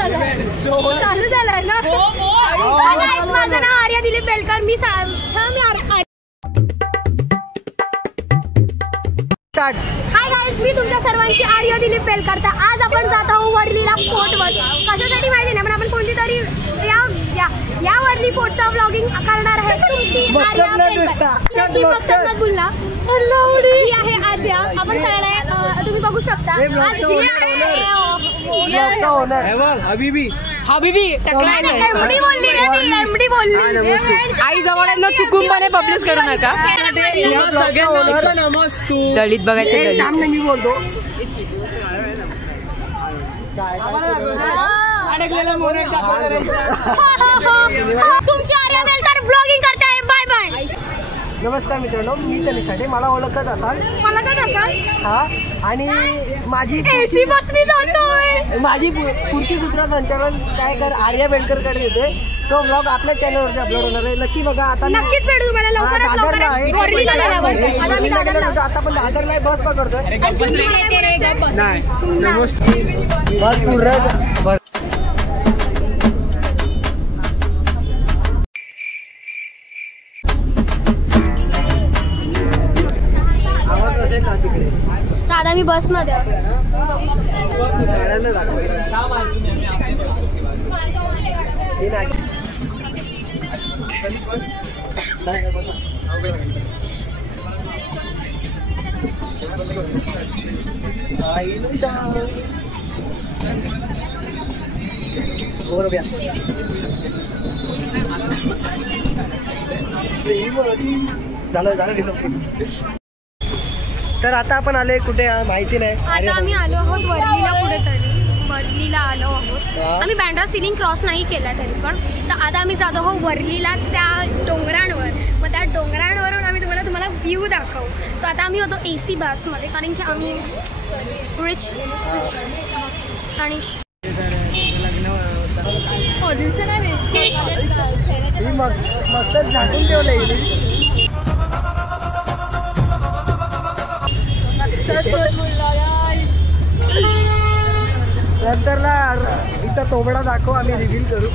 चालू झालाय ना. माझं नाव आर्या दिलीप बेलकर. मी हाय गाईस, मी तुमच्या सर्वांची आर्या दिलीप बेलकर. तर आज आपण जात आहोत वरलीला फोर्टवर. कशासाठी माहिती नाही, पण आपण कोणती तरी या वरली फोर्टचा व्लॉगिंग करणार आहे. तुमची आर्या बेलकर ही आहे आद्या. आपण सगळे तुम्ही बघू शकता. आई जवळ चुकूनपणे पब्लिश करू नका. दलित बघायचे दलित. मी बोलतो तुमची आर्या बेलकर ब्लॉगिंग करते आहे. Bye bye. नमस्कार मित्रांनो, मी तनिषाडे. मला ओळखत असाल हा. आणि माझी पुढची सूत्रसंचालन काय कर आर्या बेलकरकडे येते. तो ब्लॉग आपल्या चॅनलवरती अपलोड होणार आहे. नक्की बघा. आता नक्कीच भेटू तुम्हाला दादरला आहे. आता पण दादरला आहे. बस पकडतोय. बस पूर्ण तिकडे. दादा मी बस मध्ये तर आता आपण आले कुठे माहिती नाही. आता आम्ही आलो आहोत वरलीला. कुठेतरी वरलीला आलो आहोत. आम्ही बँड्रा सिलिंग क्रॉस नाही केला तरी पण. तर आता आम्ही जातो आहोत वरलीला, त्या डोंगरांवर. मग त्या डोंगरांवरून आम्ही तुम्हाला व्ह्यू दाखवू. तर आता आम्ही होतो AC बसमध्ये, कारण की आम्ही रिच आणि मस्त झाकून ठेवलंय. नंतरला इथं तोबडा दाखव, आम्ही रिव्हील करू.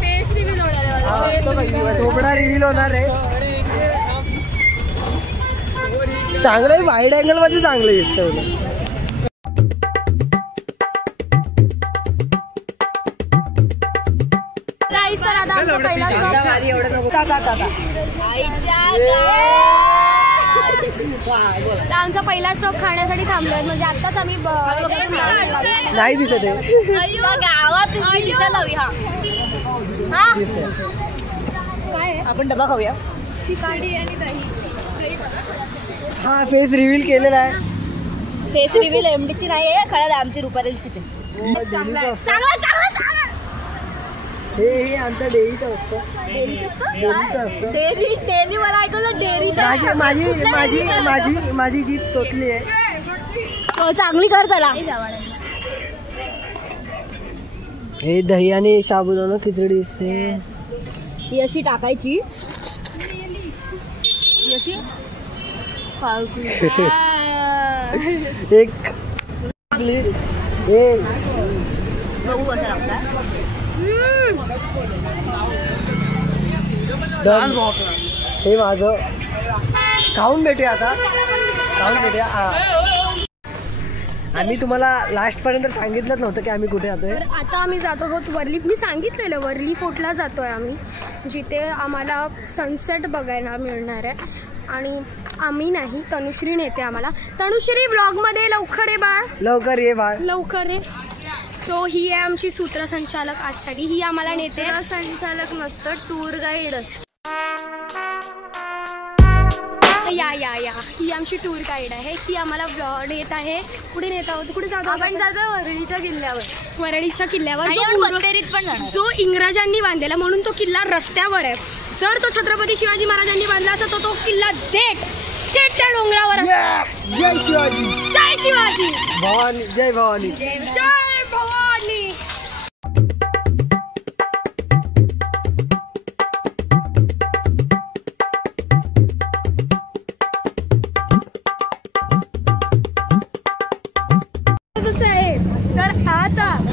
फेस रिव्हील होणार. तोबडा रिव्हील होणार आहे. चांगलं आहे. वाईड अँगल मध्ये चांगलं दिसतं. आमचा पहिला स्टॉप खाण्यासाठी थांबलोय. म्हणजे आताच आम्ही नाही दिसत गावात. काय आपण डबा खाऊया. काढी आणि दही. हा फेस रिव्हील केलेला आहे. फेस रिव्हील MDची नाही आहे, खरं आमची रुपारेलचीच आहे. हे आमचा डेअरीचं असतं. डेअरी मला ऐकलं डेअरीचं. माझी जीप तोतली आहे. चांगली कर त्याला. हे दही आणि साबुदाणा खिचडी असते. ही अशी टाकायची. एक बघू कसं लागतं. हे माझं खाऊन भेटूया. आता खाऊन भेटूया. आम्ही तुम्हाला लास्ट पर्यंत सांगितलंच नव्हतं की आम्ही कुठे जातोय. आता आम्ही जातो आहोत वरली. मी सांगितलेलं वरली फोर्टला जातोय आम्ही, जिथे आम्हाला सनसेट बघायला मिळणार आहे. आणि आम्ही नाही, तनुश्री नेते आम्हाला. तनुश्री ब्लॉग मध्ये लवकर ये बाळ. लवकर ये बाळ. लवकर ये. सो ही आहे आमची सूत्रसंचालक आजसाठी. ही आम्हाला नेते. संचालक नसतं, टूर गाईड असतं. या ही आमची टूर गाईड आहे. ती आम्हाला नेत आहे. कुठे नेत आहोत? कुठे जातो आपण? जातो वरळीच्या किल्ल्यावर. वरळीच्या किल्ल्यावर पण जो इंग्रजांनी बांधलेला, म्हणून तो किल्ला रस्त्यावर आहे. जर तो छत्रपती शिवाजी महाराजांनी बांधला असता तो किल्ला थेट त्या डोंगरावर. जय शिवाजी. जय शिवाजी. भवानी. जय भवानी. जय भवानी.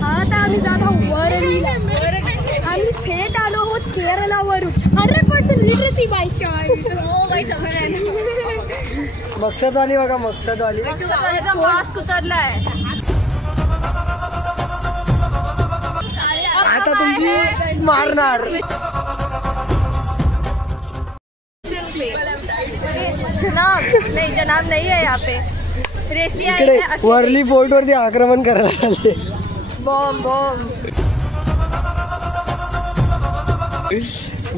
आता आम्ही जात आहोत लिटरसी बाय चाइल्ड. मकसदवाली बघा मकसदवाली. मास्क उतरलाय. आता तुमची मारणार. जनाब नहीं है यहाँ पे. रेसिया इकडे वर्ली फोर्ट वरती आक्रमण करायला आले. बॉम्ब.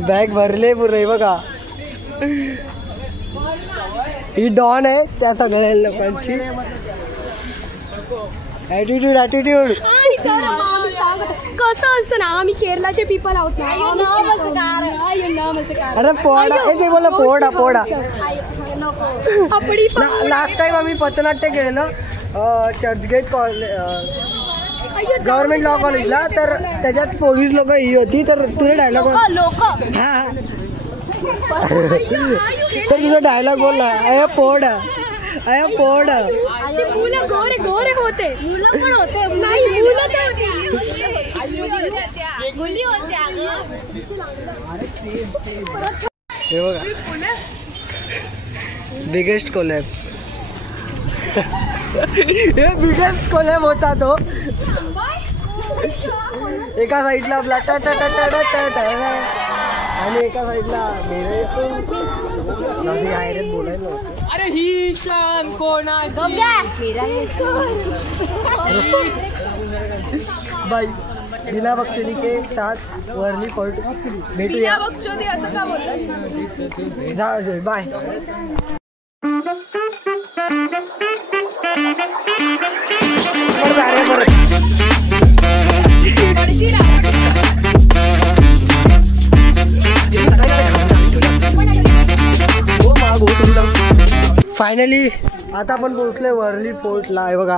बॅग भरले पुरे बघा. ही डॉन आहे त्या सगळ्या लोकांची. ॲटिट्यूड. आणि तर आम्ही सांगत कसं असतं ना आम्ही केरलाचे पीपल आहोत ना. अरे पोडा ते बोला पोडा. आपली लास्ट टाइम आम्ही पथनाट्य केलेलं चर्चगेट गव्हर्नमेंट लॉ कॉलेजला. तर त्याच्यात पोलीस लोक ही होती. तर तुझा डायलॉग हा तर तुझा डायलॉग बोलला अय पोड. मुलं गोरे होते. मुलं पण होते. नाही हे बघा बिगेस्ट कोलॅब. हे बिगेस्ट कोलॅब होता तो. एका साईडला आपला आणि एका साईडला बोलायला. अरे ही शान कोणाची बाई बिना बक्षोदी के साथ वर्ली फोर्ट भेटूया. असं का बोललास ना. बाय. फायनली आता आपण पोहोचलोय वर्ली फोर्टला. आहे बघा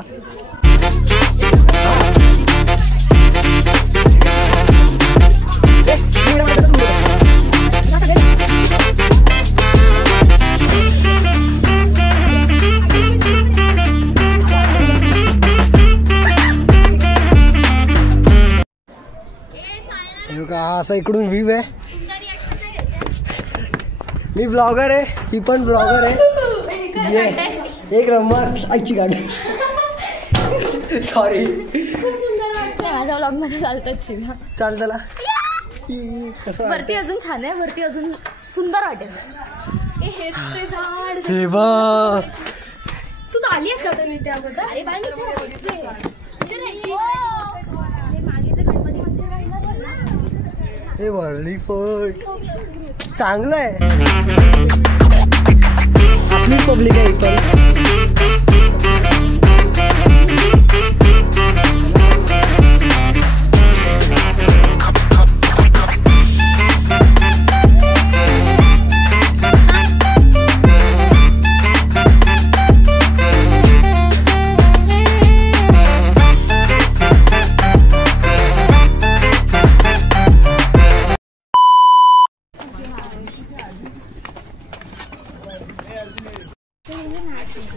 असा इकडून व्ह्यू आहे. मी ब्लॉगर आहे. ही पण ब्लॉगर आहे. एक नंबर आईची गाडी. सॉरी माझ्या ब्लॉग मध्ये चालतात. चला वरती अजून छान आहे. वरती अजून सुंदर वाटेल. हेच ते झाड. हे बघ तू आली आहेस का तुम्ही त्याबद्दल. अरे बाई हे वर्ली फोर्ट चांगलं आहे. आपली पब्लिक आहे इकडे.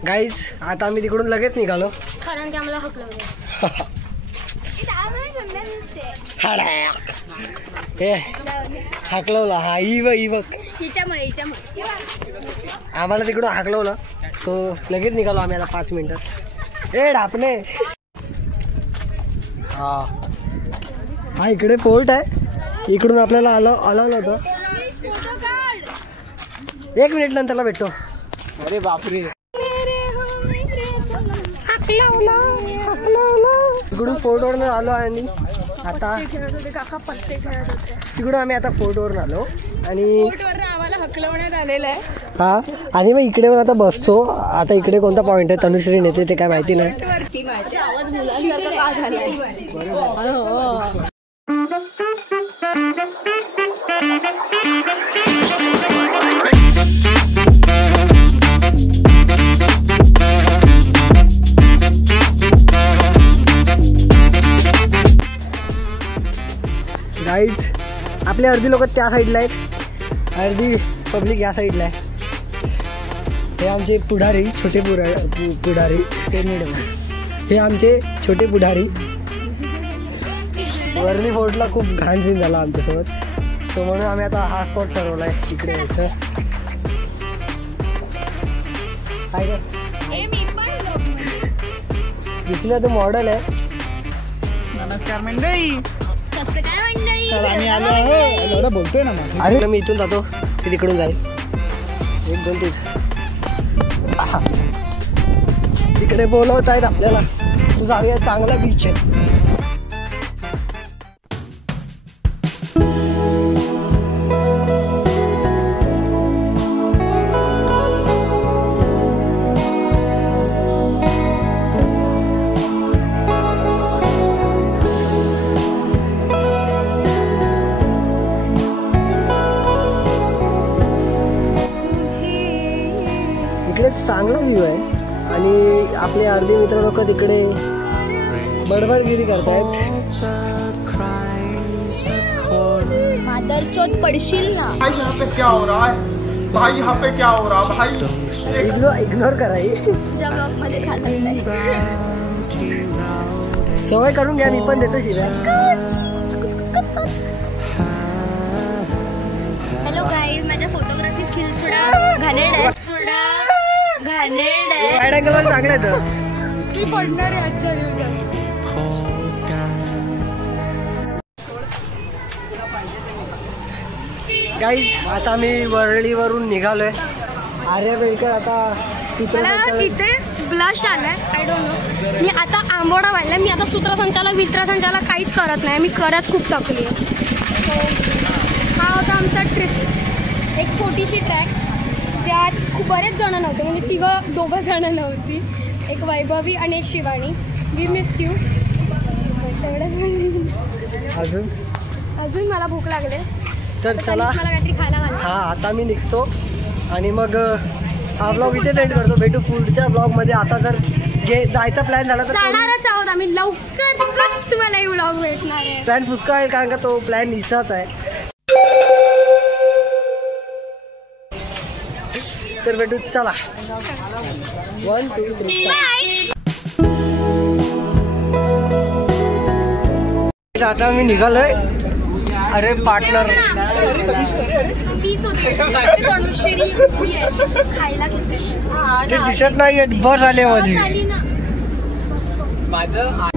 गाईज आता आम्ही तिकडून लगेच निघालो कारण की आम्हाला हकलवलं. हाकलवला. हा ही बघ हिच्यामुळे आम्हाला तिकडून हाकलवलं. सो लगेच निघालो आम्ही आता 5 मिनिटात. ए ढापणे. हा इकडे फोर्ट आहे. इकडून आपल्याला अलावलं होतं. 1 मिनिट नंतरला भेटतो. अरे बापरे. इकडून फोर्टवरून आलो आणि आता तिकडून आम्ही आता फोर्टवरून आलो आणि आम्हाला हकलवण्यात आलेलं आहे. हा आणि मग इकडे आता बसतो. आता इकडे कोणता पॉइंट आहे तनुश्री नेते ते काय माहिती नाही. आवाज मुलांसारखा का झालाय. गाईज आपले अर्धी लोक त्या साईडला आहेत. अर्धी पब्लिक या साईडला आहे. हे आमचे पुढारी छोटे पुढारी ते मॅडम. हे आमचे छोटे पुढारी. वर्ली फोर्टला खूप घाण सीन झाला आमच्यासोबत. तो म्हणून आम्ही आता हा स्पॉट ठरवलाय इकडे यायचं. काय ग दिसला तो मॉडेल आहे. नमस्कार मंडळी. कसं काय मंडळी? तर आम्ही आलो आहे. बोलतोय ना मग. अरे मी इथून जातो ते तिकडून जाईल. 1 2 3 तिकडे बोलवत आहेत आपल्याला. तू जाऊया चांगला बीच आहे. इकडे चांगला व्ह्यू आहे आणि आपले अर्धे मित्र लोक तिकडे बडबडगिरी करतायत. मादरचोद पडशील ना. भाई यहाँ पे क्या हो रहा है? भाई यहाँ पे क्या हो रहा भाई? इग्नोर कराई. तुझ्या ब्लॉग मध्ये झालं सवय करून घ्या. मी पण देतो शिव्या. हॅलो गाईज, माझ्या फोटोग्राफी स्किल्स थोडा घाणेरड आहे. साईड अँगल वर चांगलं आहे. मी पडणार आहे आजच्या दिवसात. गाईज आता आम्ही वरळीवरून निघालोय. आर्या बेलकर आता मला तिथे ब्लश आलाय. I don't know. मी आता आंबोडा वाढलाय. मी आता सूत्रसंचालक वित्रसंचालक काहीच करत नाही. मी खरंच खूप थकली आहे. सो हा होता आमचा ट्रिप. एक छोटीशी ट्रॅक त्यात खूप बरेच जण नव्हते. म्हणजे 2 जण नव्हती. एक वैभवी आणि एक शिवानी. We miss you. अजून मला भूक लागले. तर चला मला काहीतरी खायला घाला. हा आता मी निघतो आणि मग हा ब्लॉग इथे एंड करतो. भेटू पुढच्या ब्लॉग मध्ये. आता जर जायचा प्लॅन झाला तर जाणारच आहोत आम्ही. लवकरच तुम्हाला एक ब्लॉग भेटणार आहे. प्लॅन पुष्कळ आहे कारण का तो प्लॅन इचाच आहे. तर भेटू. चला 1 2 3 आता मी निघालोय. अरे पार्टनर तीच होती. तनुश्री उभी आहे. खायला घेते. ते दिसत नाही. बस आली माझी. बस आली ना. माझं